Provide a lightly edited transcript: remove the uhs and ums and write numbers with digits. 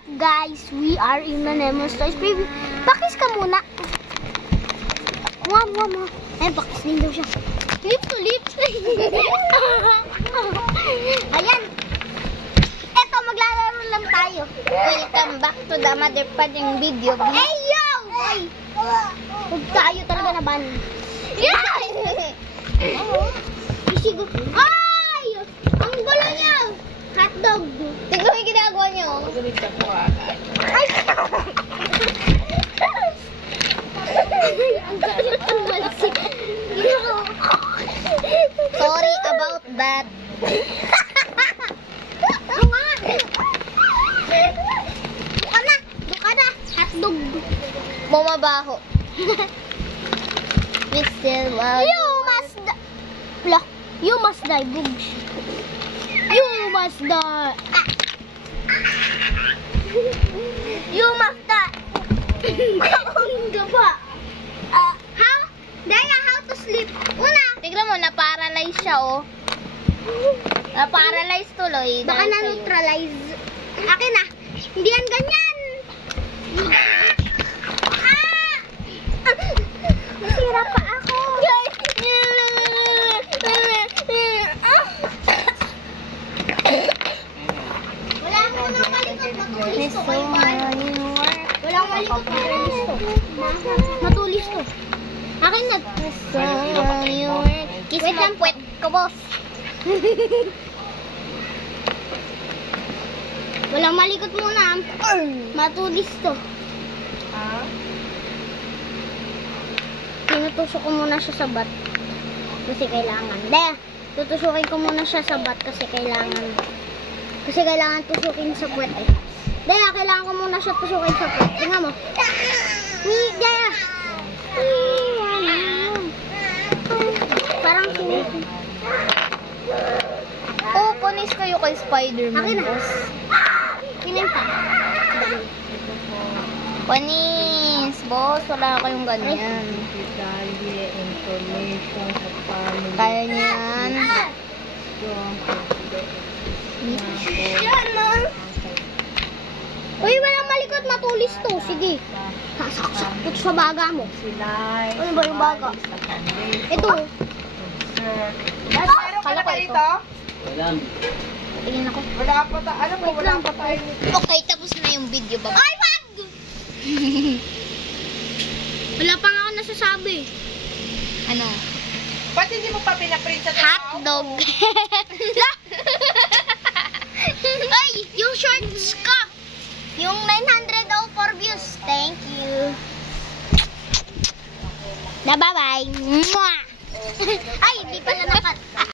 up, guys? We are in the Nemo's Toys Preview. Pakis ka muna. Mo. Ay, pakis din daw siya. Lips to lips. Ayan. Eto, maglalaro lang tayo. Welcome back to the mother padding video. Hey, yo! Ay! Huwag tayo talaga na ban. Yan! Isigo. Ay! Ang gulo niya! Hotdog. Tingnan mo yung ginagawa niyo. Ay! Ang galit ang malsik. Sorry about that. Buka na. Hotdog. Bumabaho. We still love You must die. You must die, Bugs. You must die. You must die. Ang gaba. How? Daya, how to sleep? Una. Tignan mo, na-paralyze siya, oh. Na-paralyze tuloy. Baka dahil sa'yo. na-neutralize. Akin na. Hindi yan ganyan. Nasira pa ako. Wala mo nang malikot. Matulis to. Wala akong malikot. Matulis to. Akin na. Kiss mo ang puwet ko, boss. Walang malikot muna. Matulis to. Tinutusok ko muna siya sa bat. Kasi kailangan. Tutusukin ko muna siya sa bat kasi kailangan. Kasi kailangan tusukin sa puwet eh. Kailangan ko muna siya tusukin sa puwet. Tingnan mo. Parang sinusin. Oh, punis kayo kay Spider-Man, Akin na. boss. Pinenta. Panis, boss. Wala kayong ganyan. Kaya niyan. Uy, walang malikot, matulis to. Sige. Saksak sa baga mo. Ano ba yung baga? Ito. Kala ko ito. Tingin ako. Wala pa tayo. Okay, tapos na yung video. Bye. Ay, wag! Wala pa nga ako nasasabi. Ano? Ba't hindi mo pa pinaprint sa Hotdog. Ay, yung shorts ka. Yung 904 views. Thank you. Bye-bye.